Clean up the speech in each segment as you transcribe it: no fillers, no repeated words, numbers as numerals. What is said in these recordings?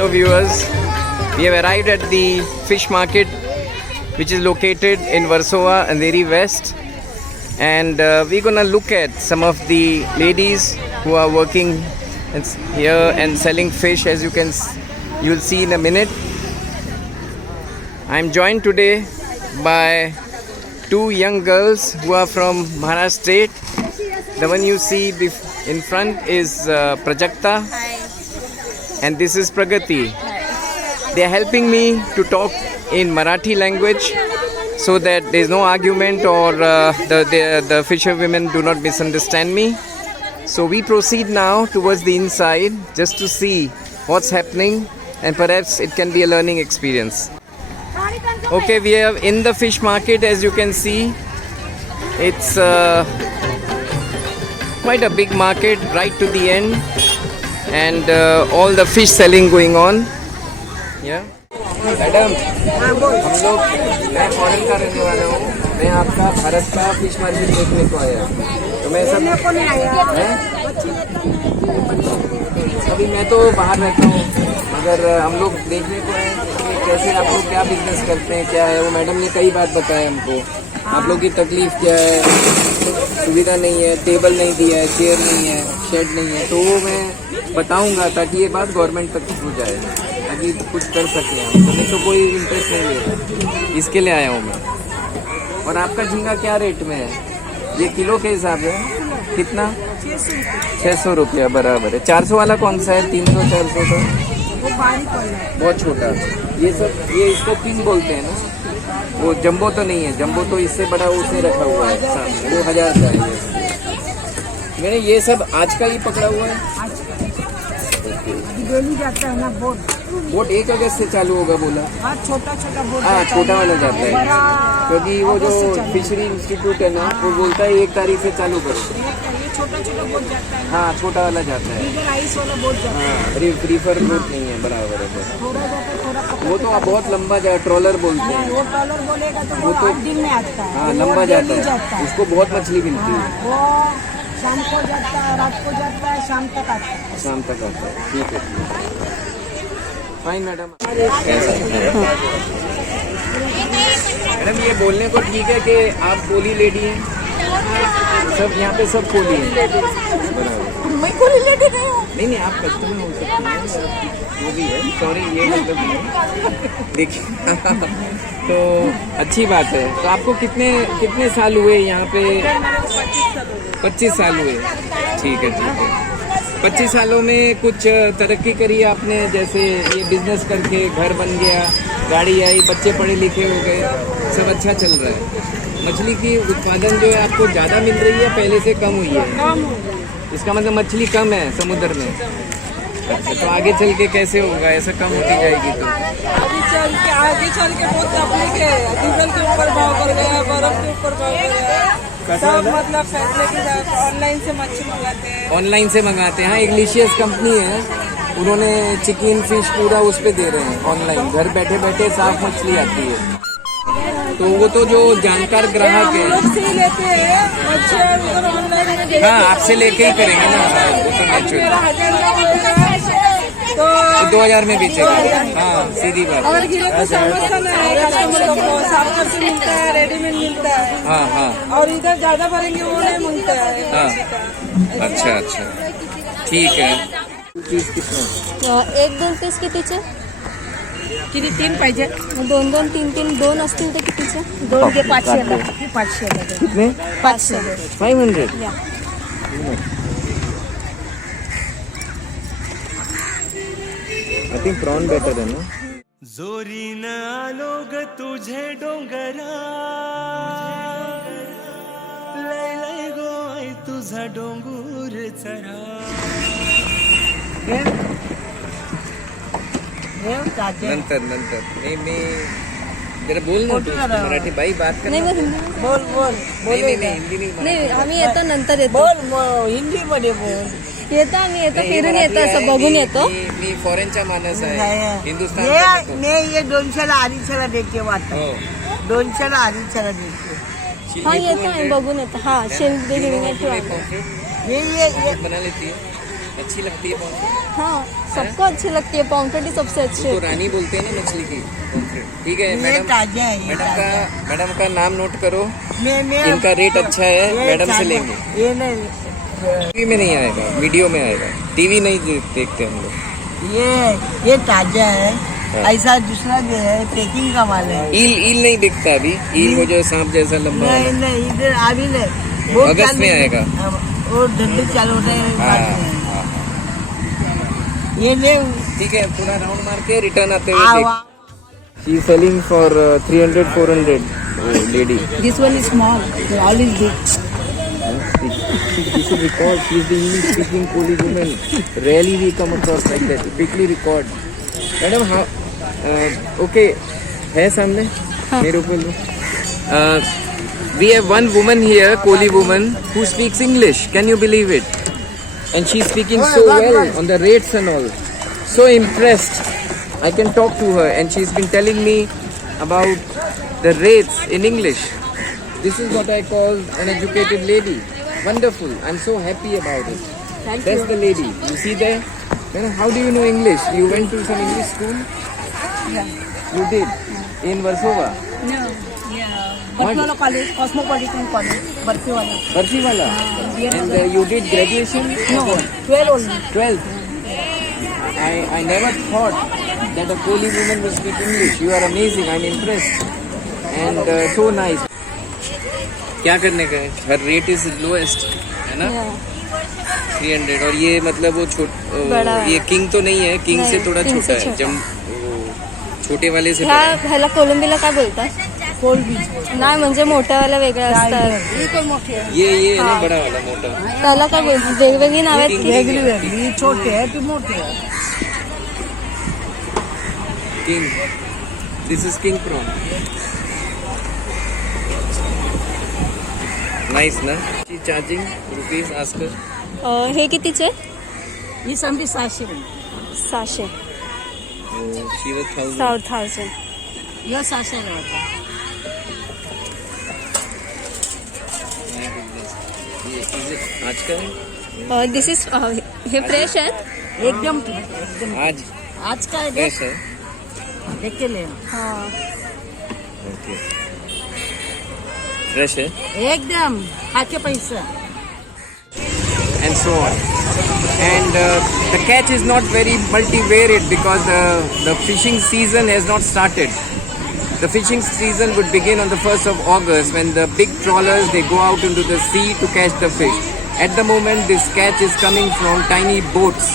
Hello viewers, we have arrived at the fish market which is located in Warsaw, Andheri West, and we're gonna look at some of the ladies who are working here and selling fish, as you'll see in a minute. I'm joined today by two young girls who are from Maharashtra state. The one you see in front is Prajakta. Hi. And this is Pragati. They are helping me to talk in Marathi language so that there is no argument or the fisherwomen do not misunderstand me. So we proceed now towards the inside just to see what's happening, and perhaps it can be a learning experience. Okay, we are in the fish market, as you can see. It's quite a big market right to the end, and all the fish selling going on. Yeah. Madam, हम लोग, मैं foreign का रहने वाला हूँ. मैं आपका भारत का फिश मार्केट देखने को आया. तो मैं सब अभी मैं तो बाहर रहता हूँ, मगर हम लोग देखने को आए कि कैसे आप लोग क्या बिजनेस करते हैं, क्या है. वो मैडम ने कई बात बताया हमको. आप लोग की तकलीफ क्या है, सुविधा नहीं है, टेबल नहीं दिया है, चेयर नहीं है, शेड नहीं है. तो वो मैं बताऊंगा ताकि ये बात गवर्नमेंट तक हो जाए, ताकि कुछ कर सके हम. तो नहीं तो कोई इंटरेस्ट नहीं ले, इसके लिए आया हूँ मैं. और आपका झींगा क्या रेट में है? ये किलो के हिसाब है कितना? 600 रुपया बराबर है. 400 वाला कौन सा है? 300 400 का बहुत छोटा. ये सब ये इसको किंग बोलते हैं ना. वो जंबो तो नहीं है, जंबो तो इससे बड़ा उसने रखा हुआ है सामने, 2000 का है. मैंने ये सब आज का ही पकड़ा हुआ है. डेली जाता है ना बोट. बोट 1 अगस्त से चालू होगा बोला. हाँ, छोटा छोटा बोट. हाँ, छोटा वाला जाता है, क्योंकि वो जो फिशरी इंस्टीट्यूट है ना, वो बोलता है 1 तारीख से चालू करो. ये छोटा छोटा बोट जाता है. हाँ, छोटा वाला जाता है. आइस वाला बोट जाता है. हाँ, रिफर बोट नहीं है, बराबर है. थोड़ा जाता है, थोड़ा वो तो बहुत लंबा जाए, ट्रॉलर बोलते हैं. वो डॉलर बोलेगा तो वो 8 दिन में आता है. हाँ, लंबा जाता है, उसको बहुत मछली मिलती है. वो शाम को जाता है, रात को जाता है, शाम तक आता है. शाम तक आता है. ठीक है. Fine madam. मैडम, ये बोलने को ठीक है कि आप कोली लेडी हैं. सब यहाँ पे सब कोली हैं. मैं कोई लेडी नहीं हूँ. नहीं, आप कस्टमर हो सकते हैं, वो भी है. सॉरी, ये मतलब नहीं है. देखिए तो अच्छी बात है. तो आपको कितने साल हुए यहाँ पे? 25 साल हुए. ठीक है. 25 सालों में कुछ तरक्की करी आपने? जैसे ये बिजनेस करके घर बन गया, गाड़ी आई, बच्चे पढ़े लिखे हो गए, सब अच्छा चल रहा है. मछली की उत्पादन जो है आपको ज़्यादा मिल रही है, पहले से कम हुई है? इसका मतलब मछली कम है समुद्र में. अच्छा, तो आगे चल के कैसे होगा? ऐसा कम होती जाएगी तो आगे चल के बहुत तकलीफ है. डीजल के ऊपर भाव बढ़ गया, बर्फ के ऊपर भाव बढ़ गया. सब मतलब फैसले के ऑनलाइन से मच्छी मंगाते हैं. ऑनलाइन से मंगाते हैं. हाँ, एक लिशियस कंपनी है, उन्होंने चिकन फिश पूरा उस पे दे रहे हैं ऑनलाइन. घर बैठे बैठे साफ मछली आती है. तो वो तो जो जानकार ग्राहक है, लेते हैं. हाँ, आपसे लेके ही करेंगे ना. वो तो नेचुरल. तो 2000 में बेचेगा. हाँ, सीधी बात. और गिरे तो समस्या नहीं है. कस्टमर को साफ करके मिलता है, रेडीमेड मिलता है. हाँ. और इधर ज्यादा भरेंगे वो नहीं मिलता है. हाँ. अच्छा. ठीक है. पीस कितना? 1-2 पीस कितीचे? किती 3 पाहिजे? 2-2, 3-3, 2 असतील तर कितीचे? 2 ते 500. 500. कितने? 500. 500. I think prawn better है ना. जोरीन आलो ग तुझे डोंगरा, लय लय गो आई तुझा डोंगूर चरा. नंतर. नहीं, मैं जरा बोल ना तू मराठी. बाई बात कर. नाही, हिंदी बोल नहीं, हिंदी नहीं. नाही, आम्ही येतो नंतर येतो. हिंदी मध्ये बोल. येतो आम्ही येतो, फिरून येतो, असं बघून येतो. मी फॉरेनचा माणूस आहे, हिंदुस्तान. ये 200ला 250ला देते वाटतं. 200ला 250ला देते. हाँ येतो आम्ही बघून येतो. हाँ शेल दे घेऊन येतो आपण. ये बना लेती है. अच्छी लगती है पॉम्फ्रेट? हाँ, सबको अच्छी लगती है, पॉम्फ्रेट ही सबसे अच्छी तो होती रानी बोलते हैं ना मछली की, पॉम्फ्रेट। ठीक है ये मैडम, ताजा है, ये ताजा। मैडम का नाम नोट करो। मैं इनका रेट अच्छा है, ये मैडम से ताजा- लेंगे। ये नहीं, टीवी में नहीं आएगा, वीडियो में आएगा, टीवी नहीं देखते हम लोग। ये ताजा है। हाँ। ऐसा दूसरा भी है, पैकिंग का माल है। ईल नहीं दिखता अभी, ईल वो जो सांप जैसा लंबा नहीं वाला। नहीं, इधर अभी नहीं, बहुत अगस्त चालू में है। आएगा। हाँ, वो धंधे चालू होते हैं हाँ, बाद में। हाँ। ये ले ठीक है, पूरा राउंड मार के रिटर्न आते हुए आओ, देख। आओ। She is selling for 300-400 lady. This one is small, all is big. You should record. She is the English speaking Koli woman. Rarely we come across like that. Quickly record. Madam, how? Okay, है सामने मेरे ऊपर लो. We have one woman here, Koli woman, who speaks English. Can you believe it? And she's speaking so well on the rates and all. So impressed. I can talk to her, and she's been telling me about the rates in English. This is what I call an educated lady. Wonderful. I'm so happy about it. That's the lady. You see there? Madam, how do you know English? You went to some English school? Yeah. You did? In Warsaw? No, yeah. Barfiwala College, Cosmopolitan College, Barfiwala. Barfiwala? And you did graduation? No, 12 only. 12th. I never thought that a Koli woman will speak English. You are amazing. I'm impressed. And so nice. क्या करने का है? Her rate is lowest, है ना? 300 और ये मतलब वो बड़ा है। ये किंग तो नहीं है, किंग से नहीं, थोड़ा king से छोटा है, छोटा। जब छोटे वाले से ह्या बड़ा है। ह्याला कोलंबीला काय बोलतात? Cold beach. नाही म्हणजे मोठ्यावाल्या वेगळ्या असतात, ये कोण मोठी आहे? ये है ना बड़ा वाला मोटा। त्याला काय बोलतात? वेगवेगळी नाव आहेत की? वेगळी वेगळी, ही छोटी आहे, ती मोठी आहे. King. This is king prawn. Nice ना? She charging rupees, ask her. Hey कितीचे? He समजी 600. 600. Oh, she was 1000. 1000. हे 600 होता. My goodness. ये is it आज का है? दिस इज हे फ्रेश आहेत? एकदम ठीक है, एकदम. आज आज का है, फ्रेश है? देख के ले. हां. ओके. फ्रेश है? एकदम खाके पैसा. And so on. And the catch is not very multivariate because the fishing season has not started. The fishing season would begin on the 1st of August when the big trawlers, they go out into the sea to catch the fish. At the moment, this catch is coming from tiny boats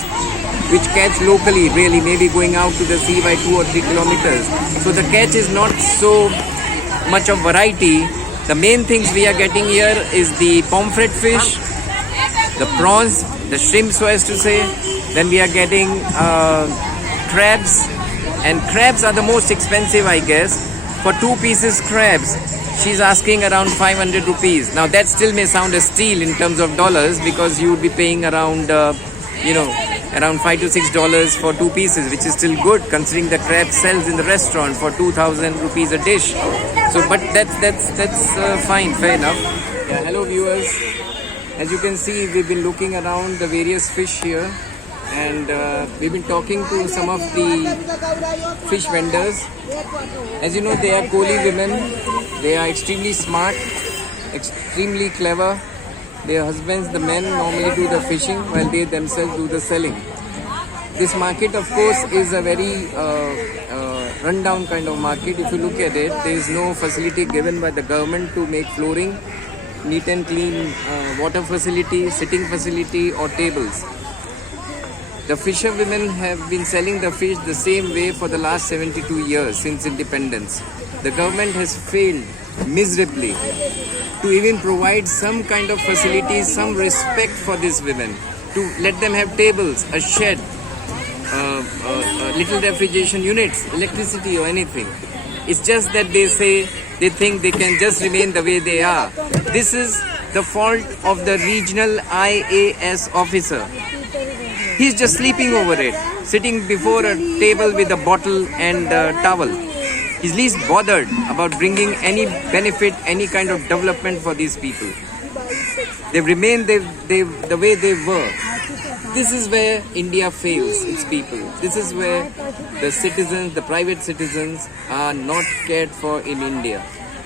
which catch locally, really, maybe going out to the sea by 2 or 3 kilometers. So the catch is not so much of variety. The main things we are getting here is the pomfret fish, the prawns, the shrimp, so as to say. Then we are getting crabs, and crabs are the most expensive, I guess. For 2 pieces crabs, she's asking around 500 rupees. Now that still may sound a steal in terms of dollars because you would be paying around, around $5 to $6 for 2 pieces, which is still good considering the crab sells in the restaurant for 2,000 rupees a dish. So, but that's fine, fair enough. Yeah, hello viewers. As you can see, we've been looking around the various fish here, and we've been talking to some of the fish vendors. As you know, they are Koli women. They are extremely smart, extremely clever. Their husbands, the men, normally do the fishing while they themselves do the selling. This market, of course, is a very rundown kind of market. If you look at it, there is no facility given by the government to make flooring, neat and clean water facility, sitting facility or tables. The fisherwomen have been selling the fish the same way for the last 72 years since independence. The government has failed miserably to even provide some kind of facilities, some respect for these women, to let them have tables, a shed, little refrigeration units, electricity or anything. It's just that they think they can just remain the way they are. This is the fault of the regional IAS officer. He's just sleeping over it, sitting before a table with a bottle and a towel. He's least bothered about bringing any benefit, any kind of development for these people. They've remained the way they were. this is where India fails its people. This is where the citizens, the private citizens, are not cared for in India.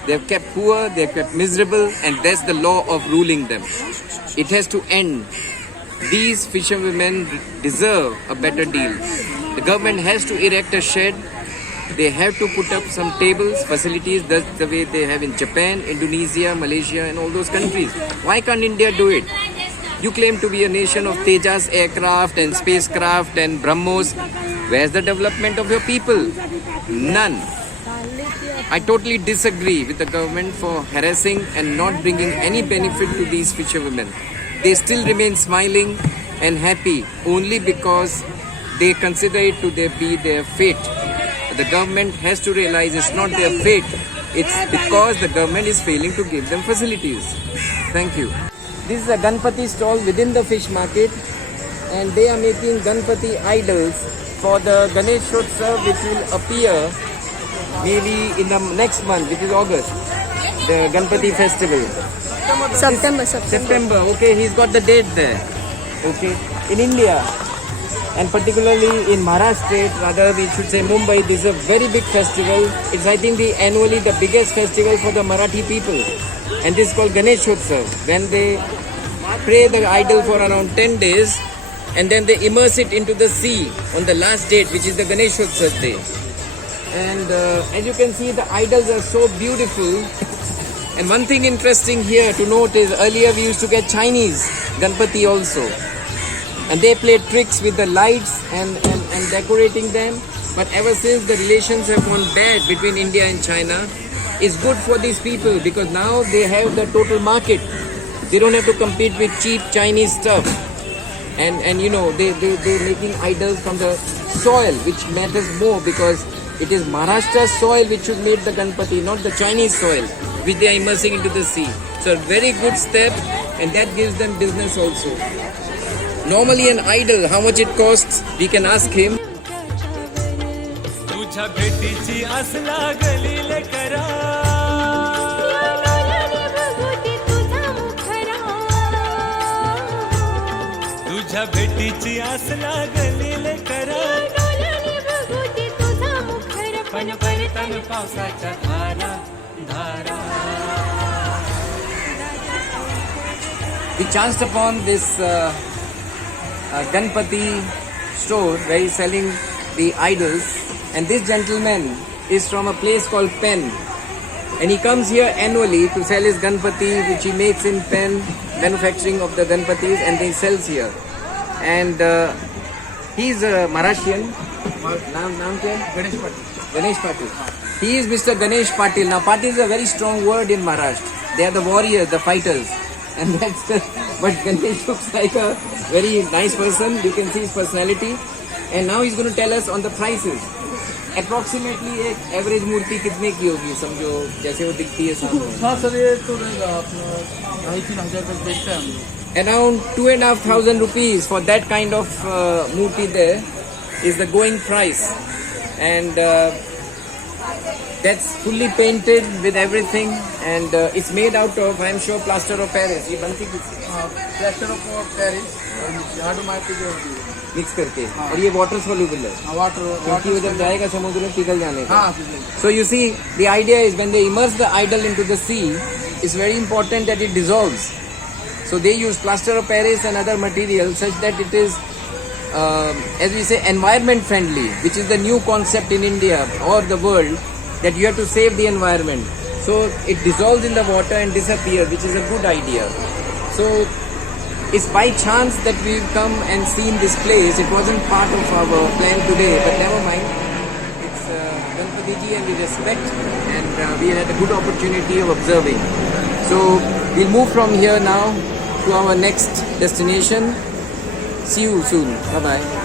They are kept poor, they are kept miserable, and that's the law of ruling them. It has to end. These fisherwomen deserve a better deal. The government has to erect a shed. They have to put up some tables, facilities, that's the way they have in Japan, Indonesia, Malaysia, and all those countries. Why can't India do it? You claim to be a nation of Tejas aircraft and spacecraft and BrahMos. Where's the development of your people? None. I totally disagree with the government for harassing and not bringing any benefit to these fisherwomen. They still remain smiling and happy only because they consider it to be their fate. The government has to realize it's not their fate. It's because the government is failing to give them facilities. Thank you. This is a Ganpati stall within the fish market, and they are making Ganpati idols for the Ganeshotsav, which will appear maybe in the next month, which is August, the Ganpati festival. September. Okay, he's got the date there. Okay, in India, and particularly in Maharashtra state, rather we should say Mumbai, this is a very big festival. It's, I think, annually the biggest festival for the Marathi people, and this is called Ganeshotsav. When they pray the idol for around 10 days, and then they immerse it into the sea on the last date, which is the Ganeshotsav day. And as you can see, the idols are so beautiful. And one thing interesting here to note is earlier we used to get Chinese Ganpati also. And they played tricks with the lights and decorating them. But ever since the relations have gone bad between India and China, it's good for these people because now they have the total market. They don't have to compete with cheap Chinese stuff. And you know, they're making idols from the soil, which matters more because it is Maharashtra's soil which should make the Ganpati, not the Chinese soil, which they are immersing into the sea. So a very good step, and that gives them business also. Normally an idol, how much it costs, we can ask him. तुझ्या भेटीची आस लागली लेकरा तुझ्या भेटीची आस लागली लेकरा पण परतन पावसाच्या धारा धारा. We chanced upon this Ganpati store where he's selling the idols, and this gentleman is from a place called Pen, and he comes here annually to sell his Ganpati, which he makes in Pen, manufacturing of the Ganpatis, and he sells here. And he's a Maharashtrian. Naam kya hai? Ganesh Patil. He is Mr. Ganesh Patil. Now, Patil is a very strong word in Maharashtra. They are the warriors, the fighters. And that's but Ganesh looks like a very nice person. You can see his personality. And now he's going to tell us on the prices. Approximately एक average मूर्ति कितने की होगी समझो जैसे वो दिखती है सामने. हाँ सर ये तो रहेगा 2,500 तक बेचते हैं हम लोग. Around 2,500 rupees for that kind of murti there is the going price, and that's fully painted with everything, and it's made out of, I'm sure, plaster of Paris. ये बनती किससे? प्लास्टर ऑफ पेरिस झाड़ू मारती जो होती है mix करके, और ये वाटर सोल्यूबल है वाटर क्योंकि वो जब जाएगा समुद्र में पिघल जाने का. हाँ. So you see, the idea is when they immerse the idol into the sea, it's very important that it dissolves. So they use plaster of Paris and other materials such that it is, as we say, environment friendly, which is the new concept in India or the world, that you have to save the environment. So it dissolves in the water and disappears, which is a good idea. So it's by chance that we've come and seen this place. It wasn't part of our plan today, but never mind. It's Ganpatiji and we respect, and we had a good opportunity of observing. So we'll move from here now to our next destination. See you soon. Bye-bye.